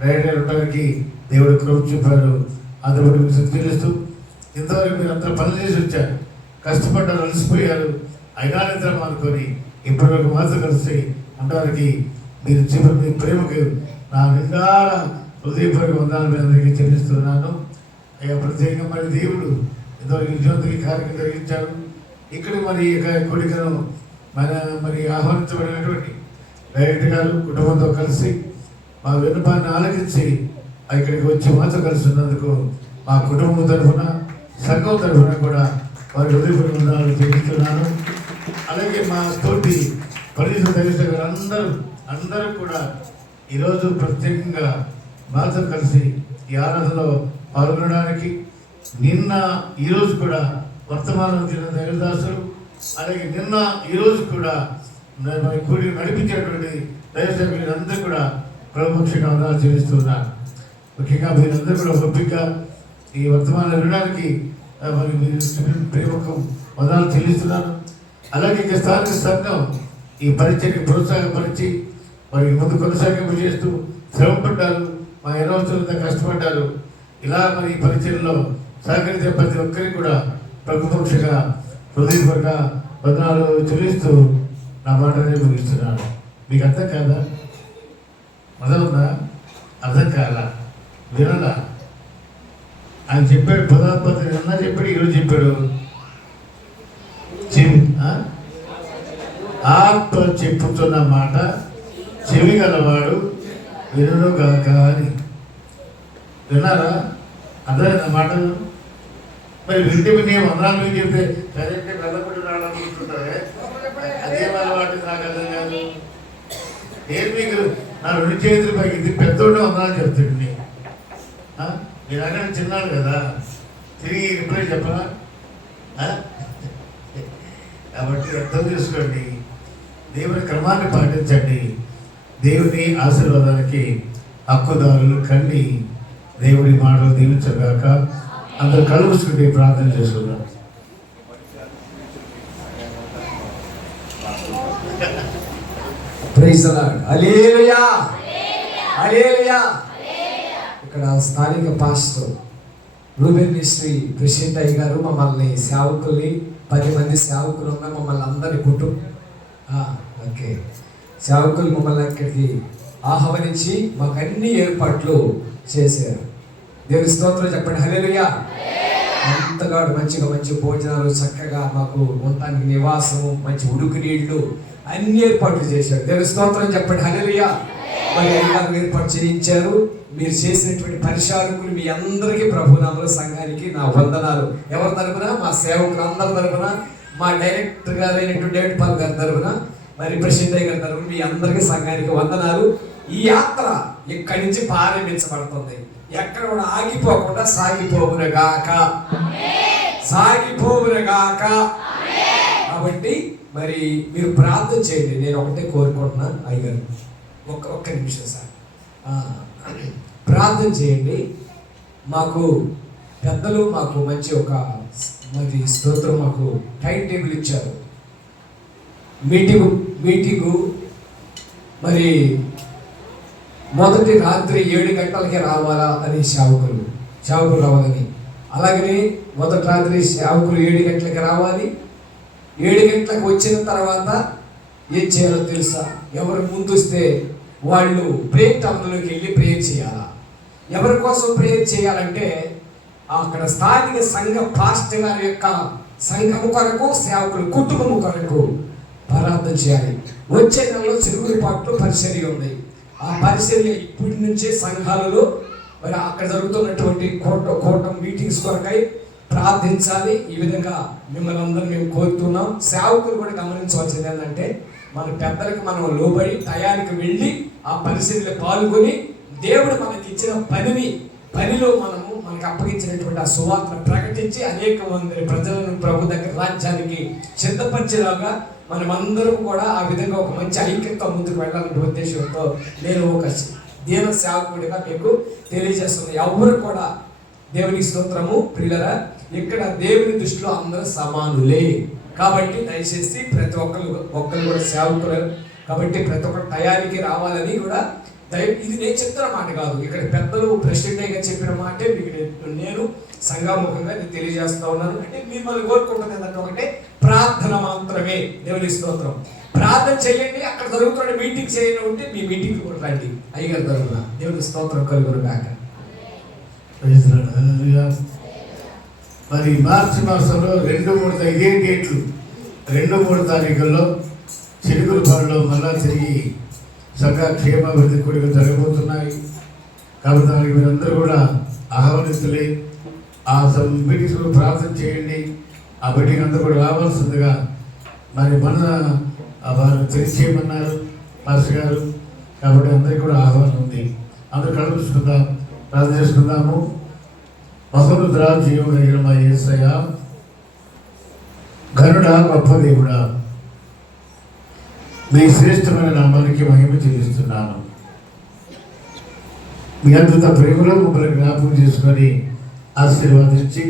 రైడర్ ఉండడానికి దేవుడు కృప చూపారు. అందులో తెలుస్తూ ఇంతవరకు మీరు అంతా పనులు చేసి వచ్చారు, కష్టపడ్డారు, అలసిపోయారు, అయినా నిద్ర అనుకొని ఇప్పటివరకు మాతో కలిసి ఉండడానికి మీరు చివరి మీ ప్రేమకు నా నిండాల హృదయపూర్వక వందనాలు మీ అందరికీ చెల్లిస్తున్నాను. అయ్యా ప్రత్యేకంగా మరి దేవుడు ఇంతవరకు విజయవంతులకి కార్యక్రమం జరిగించారు. ఇక్కడ మరి కోడికను మరి ఆహ్వానించబడినటువంటి డైరెక్టర్ గారు కుటుంబంతో కలిసి మా విన్నపాన్ని ఆలకించి ఇక్కడికి వచ్చి మాతో కలిసి ఉన్నందుకు మా కుటుంబం తరఫున, సంఘం తరఫున కూడా వారి హృదయపూర్వక వందనాలు చెల్లిస్తున్నాను. అలాగే మా తోటి పరిశుద్ధ దైవసేవకులు అందరూ కూడా ఈరోజు ప్రత్యేకంగా మాతో కలిసి ఈ ఆరాధనలో పాల్గొనడానికి నిన్న ఈరోజు కూడా వర్తమానం తిన్న దైవదాసులు, అలాగే నిన్న ఈరోజు కూడా మరి కూడి నడిపించేటువంటి దైవసేవకులు అందరూ కూడా ప్రభుపక్షంగా వందనాలు చెల్లిస్తున్నారు. ముఖ్యంగా మీరందరూ కూడా ఓపికగా ఈ వర్తమానం వినడానికి మరి ప్రేమకు వందనాలు చెల్లిస్తున్నాను. అలాగే ఇక స్థానిక సంఘం ఈ పరిచయకి ప్రోత్సాహపరిచి మరి ముందు కొనసాగింపు చేస్తూ శ్రమపడ్డారు, మా ఎన్నోత్సవంతో కష్టపడ్డారు. ఇలా మరి ఈ పరిచయంలో సహకరించే ప్రతి ఒక్కరికి కూడా ప్రభుపక్షంగా హృదయపూర్వక వందనాలు చెల్లిస్తూ నా మాటనే ముగిస్తున్నాను. మీకు అర్థం కాదా? మొదలుందా? అర్థం కాదా? వినదా? ఆయన చెప్పాడు పదార్థ నిన్న చెప్పాడు, ఈరోజు చెప్పాడు. ఆత్మ చెప్పుతున్న మాట చెవి గలవాడు వినును గాక అని. విన్నారా? అర్థమైందా మాటలు? మరి వింటే విని వందనాలు విని చెప్తే సరైతే వెళ్ళబడి రావాలనుకుంటుంటారే, అదే అలవాటు నాకు అర్థం కాదు. నేను మీకు నా 2 చేతులు పైకి ఇది పెద్దోడే వందనాలు చెప్తాడు. మీరు అక్కడ చిన్నాడు కదా, తిరిగి రిప్లై చెప్పరా? కాబట్టి అర్థం చేసుకోండి, దేవుని క్రమాన్ని పాటించండి. దేవుని ఆశీర్వాదానికి హక్కుదారులు కండి. దేవుడి మాటలు దీవించగాక. అందరూ కళ్ళు మూసుకుంటే ప్రార్థన చేసుకుందాం. Praise the lord. హల్లెలూయా, హల్లెలూయా. ఇక్కడ స్థానిక పాస్టర్ రూబెన్ మినిస్ట్రీ ప్రెసిడెంట్ అయ్య గారు మమ్మల్ని సేవకుల్ని 10 మంది సేవకులు ఉన్న మమ్మల్ని అందరినీ ఓకే సేవకులు మమ్మల్ని అక్కడికి ఆహ్వానించి మాకు అన్ని ఏర్పాట్లు చేశారు. దేవుని స్తోత్రం చెప్పండి, హల్లెలూయా. అంతగా మంచి భోజనాలు, చక్కగా మాకు ఉండటానికి నివాసము, మంచి ఉడుకు నీళ్లు అన్ని ఏర్పాట్లు చేశారు. దేవుని స్తోత్రం చెప్పండి, హల్లెలూయా. మరి అధికారులు ఏర్పాటు చేయించారు. మీరు చేసినటువంటి పరిచారకులు మీ అందరికీ ప్రభునామములో సంఘానికి నా వందనాలు. ఎవరి తరపున? మా సేవకులు అందరి తరపున, మా డైరెక్టర్ గారు అయినటువంటి డేవిడ్ పాల్ గారి తరపున, మరి ప్రెసిడెంట్ గారి తరపున మీ అందరికీ సంఘానికి వందనాలు. ఈ యాత్ర ఇక్కడి నుంచి ప్రారంభించబడుతుంది. ఎక్కడ కూడా ఆగిపోకుండా సాగిపోవునగాక. కాబట్టి మరి మీరు ప్రార్థన చేయండి. నేను ఒకటే కోరుకుంటున్నా అయ్యారు, ఒక్క నిమిషం సార్, ప్రార్థన చేయండి. మాకు పెద్దలు మాకు మంచి మరి స్తోత్రం మాకు టైం టేబుల్ ఇచ్చారు. మీటింగు మరి మొదటి రాత్రి 7 గంటలకి రావాలా అని సేవకులు రావాలని, అలాగనే మొదటి రాత్రి సేవకులు 7 గంటలకి రావాలి. 7 గంటలకు వచ్చిన తర్వాత ఏం చేయాలో తెలుసా? ఎవరు ముందు వస్తే వాళ్ళు ప్రేయర్ టవర్లోకి వెళ్ళి ప్రేయర్ చేయాలా. ఎవరి కోసం ప్రేయర్ చేయాలంటే అక్కడ స్థానిక సంఘ పాస్టర్ గారి యొక్క సంఘము కొరకు, సేవకుల కుటుంబము కొరకు ప్రార్థన చేయాలి. వచ్చే నెలలో చిరుగురిపాట్లు పరిచర్య ఉంది. ఆ పరిచర్య ఇప్పటి నుంచే సంఘాలలో మరి అక్కడ జరుగుతున్నటువంటి కూటం మీటింగ్స్ కొరకై ప్రార్థించాలి. ఈ విధంగా మిమ్మల్ని అందరూ మేము కోరుతున్నాం. సేవకులు కూడా గమనించవలసింది ఏంటంటే మన పెద్దలకు మనం లోబడి టయానికి వెళ్ళి ఆ పరిస్థితిలో పాల్గొని దేవుడు మనకి ఇచ్చిన పనిలో మనకు అప్పగించినటువంటి ఆ సువార్తను ప్రకటించి అనేక మంది ప్రజలను ప్రభు దగ్గర రాజ్యానికి సిద్ధపరిచేలాగా మనమందరం కూడా ఆ విధంగా ఒక మంచి ఐక్యత ముందుకు వెళ్ళాలనే ఉద్దేశంతో నేను ఒక దీన సేవకుడిగా మీకు తెలియజేస్తున్నాను. ఎవరు కూడా దేవుని స్తోత్రము ప్రియులరా, ఇక్కడ దేవుని దృష్టిలో అందరూ సమానులే. కాబట్టి దయచేసి ప్రతి ఒక్కరు కూడా సేవకులు కాబట్టి ప్రతి ఒక్కరు టయానికి రావాలని కూడా ఇది నేను చెప్తున్న మాట కాదు, ఇక్కడ పెద్దలు ప్రెసిడెంట్గా చెప్పిన మాటే మీకు నేను సంఘాముఖంగా నేను తెలియజేస్తా ఉన్నాను. అంటే మిమ్మల్ని కోరుకుంటుంది ఏంటంటే ఒకటే ప్రార్థన మాత్రమే. దేవుని స్తోత్రం, ప్రార్థన చేయండి. అక్కడ జరుగుతున్న మీటింగ్ చేయండి ఉంటే మీ మీటింగ్ కూడా రండి. అయ్యగారు తరపున దేవుని స్తోత్రం కలుగును గాక. మరి మార్చి మాసంలో 2-3 ఇదే డేట్లు 2-3 తారీఖుల్లో చిలుకూరుపాడులో మళ్ళా తిరిగి సంఘ క్షేమాభివృద్ధి కూడికలు జరగబోతున్నాయి. కాబట్టి దానికి మీరందరూ కూడా ఆహ్వానితులే. ఆ మీటింగ్స్ కూడా ప్రార్థన చేయండి. ఆ మీటింగ్ అందరూ కూడా రావాల్సిందిగా మరి వారు తెలియచేయమన్నారు మాస్టర్ గారు. కాబట్టి అందరికీ కూడా ఆహ్వానం ఉంది. అందరూ కలుపుకుందాం, ప్రార్థన చేసుకుందాము. మహోన్నతుడా, జీవం కలిగిన మా యేసయ్య, ఘనుడా, గొప్ప దేవుడా, మీ శ్రేష్టమైన నామానికి మహిమ చెల్లిస్తున్నాను. మీ అద్భుత ప్రేమలో మమ్మల్ని జ్ఞాపకం చేసుకొని ఆశీర్వాదించి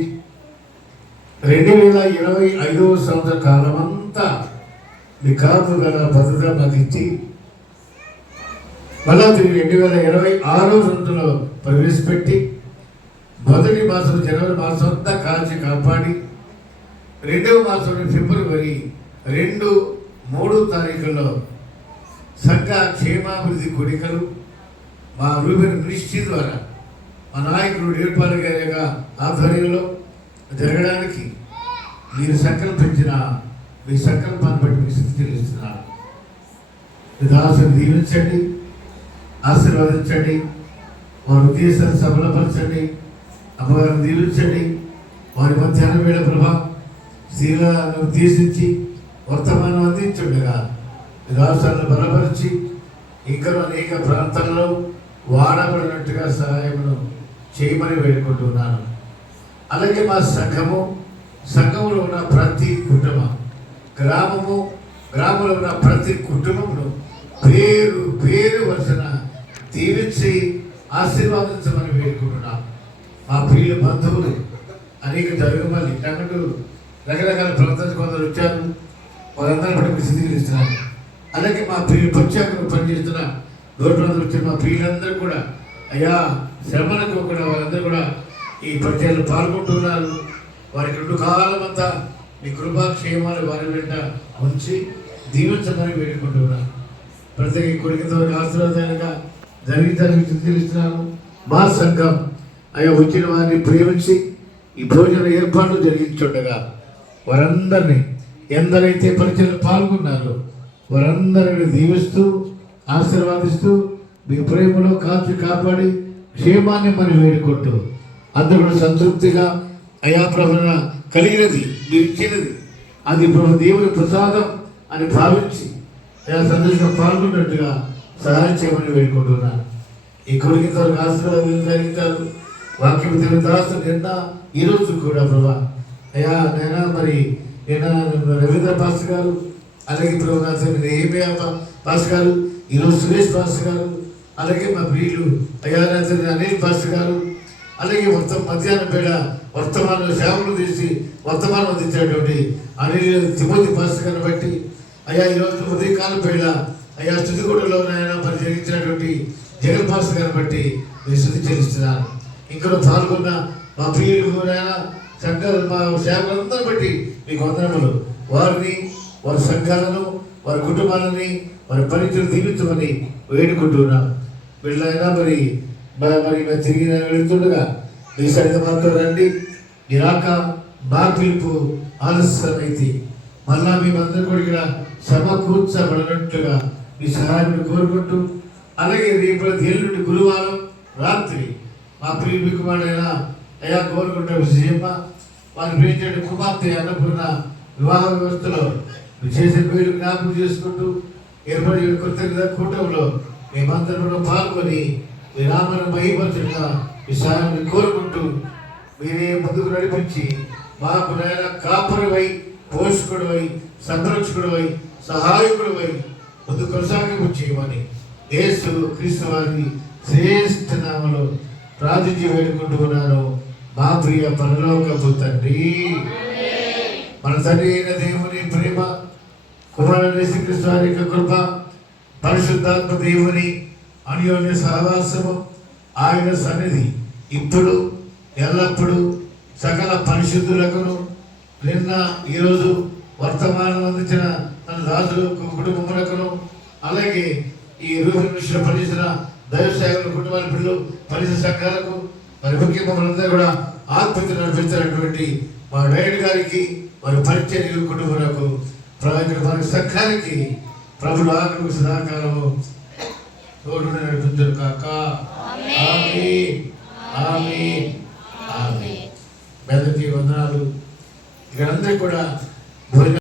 2025వ సంవత్సర కాలం అంతా మీ కాపుదల భద్రత మాకు ఇచ్చి మళ్ళా 2026వ సంవత్సరంలో ప్రవేశపెట్టి మొదటి మాసం జనవరి మాసం అంతా కాల్చి కాపాడి 2వ మాసం ఫిబ్రవరి 2-3 తారీఖుల్లో సంఘ క్షేమాభివృద్ధి కోరికలు మా రూబెన్ మినిస్ట్రీ ద్వారా మా నాయకుడు డేవిడ్ పాల్ గారి యొక్క ఆధ్వర్యంలో జరగడానికి మీరు సంకల్పించిన మీ సంకల్పాన్ని బట్టి మీకు స్థితి చెల్లిస్తున్నారు. మీ దాసుని దీవించండి, ఆశీర్వదించండి, వారి ఉద్దేశాన్ని సఫలపరచండి, అమ్మగారిని దీవించండి. వారి మధ్యాహ్నం వేళ ప్రభా శీలను ఉద్దేశించి వర్తమానం అందించుండగా రాష్ట్రాలను బలపరిచి ఇంకా అనేక ప్రాంతాల్లో వాడబడినట్టుగా సహాయమును చేయమని వేడుకుంటున్నాను. అలాగే మా సంఘంలో ఉన్న ప్రతి కుటుంబం, గ్రామంలో ఉన్న ప్రతి కుటుంబమును పేరు వరుసన దీవించి ఆశీర్వాదించమని వేడుకుంటున్నాం. మా ప్రియుల బంధువులు అనేక జరుగుమల్లి అన్నట్టు రకరకాల ప్రాంతాల కొందరు వచ్చారు, వారందరూ బట్టి సిద్ధిస్తున్నారు. అలాగే మా ప్రియులు ప్రత్యేకంగా పనిచేస్తున్న దూర ప్రాంతాలు వచ్చిన మా ప్రియులందరూ కూడా అయ్యా శ్రమలకు కూడా వారందరూ కూడా ఈ ప్రజలు పాల్గొంటున్నారు. వారికి 2 కాలం అంతా మీ కృపాక్షేమాలు వారి వెంట ఉంచి దీవించమని వేడుకుంటున్నాను. ప్రతి కొడుకుతో ఆశీర్వాదంగా జరిగిందని తెలుస్తున్నాను. మా సంఘం అయ్యా వచ్చిన వారిని ప్రేమించి ఈ భోజన ఏర్పాట్లు జరిగించుండగా వారందరినీ ఎందరైతే పరిచయం పాల్గొన్నారో వారందరిని దీవిస్తూ ఆశీర్వాదిస్తూ మీ ప్రేమలో కాపాడి క్షేమాన్ని మనం వేడుకుంటూ అందరూ కూడా సంతృప్తిగా అయా ప్రభున కలిగినది మీరు ఇచ్చినది అది ప్రభు దేవుని ప్రసాదం అని భావించి అయా సందేశంగా పాల్గొన్నట్టుగా సహాయం చేయమని వేడుకుంటున్నాను. ఈ కొడుకుతో ఆశీర్వాదాలు జరిగించారు. వాక్యం తెలియని దాసు నిన్న ఈరోజు కూడా ప్రభా అయ్యా నేను మరి నిన్న రవీంద్ర పాస్టర్ గారు, అలాగే ప్రభు ఏమియా పాస్టర్ గారు, ఈరోజు సురేష్ పాస్టర్ గారు, అలాగే మా ప్రియులు అయ్యా అనిల్ పాస్టర్ గారు, అలాగే మధ్యాహ్నం వేళ వర్తమానం సేవలు తీసి వర్తమానం అందించినటువంటి అనిల్ తిమోతి పాస్టర్ గారిని బట్టి అయ్యా ఈరోజు ఉదయకాలం వేళ అయ్యా స్థుతిగూడలో మరి జరిగించినటువంటి జగన్ పాస్టర్ గారిని బట్టి నేను స్థుతి చెల్లిస్తున్నాను. ఇంకనూ పాల్గొన్న మా ప్రియులు సంఘాలు మా సేవలందరూ బట్టి మీకు వందనములు. వారిని వారి సంఘాలను వారి కుటుంబాలని వారి పరిచయం దీవించమని వేడుకుంటున్నాం. వీళ్ళైనా మరి మేము తిరిగి వెళుతుండగా మీ సరిత మాతో రండి. ఈ రాక మా పిలుపు ఆలస్యమైతే మళ్ళా మేమందరూ కూడా ఇక్కడ సమకూర్చబడినట్టుగా మీ సహాయం కోరుకుంటూ, అలాగే రేపు ఎల్లుండి గురువారం రాత్రి మా ప్రియుడి కుమారుడైన అయ్యా కోరుకుంటే విజయమ్మ వారి ప్రేమించే కుమార్తె అన్నపూర్ణ వివాహ వ్యవస్థలో చేసే పేరు జ్ఞాపకం చేసుకుంటూ ఏర్పడి కృతజ్ఞత కూటంలో మేమందరం పాల్గొని మీ నామను మహిమతులుగా మీ సహాయాన్ని కోరుకుంటూ మీరే ముందుకు నడిపించి మాకు నాయన కాపురవై, పోషకుడివై, సంరక్షకుడివై, సహాయకుడివై ముందు కొనసాగింపు చేయమని యేసు క్రీస్తు వారి శ్రేష్ఠ నామలో ప్రార్థించి వేడుకుంటూ ఉన్నాను. మా ప్రియ పరలోకపు తండ్రి, మన తండ్రి అయిన దేవుని ప్రేమ, కుమారుడు యేసుక్రీస్తు వారి యొక్క కృప, పరిశుద్ధాత్మ దేవుని అన్యోన్య సహవాసము, ఆయన సన్నిధి ఇప్పుడు ఎల్లప్పుడూ సకల పరిశుద్ధులకును నిన్న ఈరోజు వర్తమానం అందించిన తన రాజుల కుటుంబములకును, అలాగే ఈ రూపంలో పనిచేసిన దైవ సేవల కుటుంబాల పిల్లలు పరిసర సంఘాలకు మరి ముఖ్యంగా మనందరూ కూడా ఆత్మహత్య నడిపించినటువంటి మా డైరెక్టర్ గారికి వారి పరిచయ కుటుంబాలకు వారి సంఘానికి ప్రభుడు ఆకలి సదాకాలము తోడు నడిపించరు కాక. మెదటి వందనాలు. ఇక్కడ అందరికీ కూడా భోజనం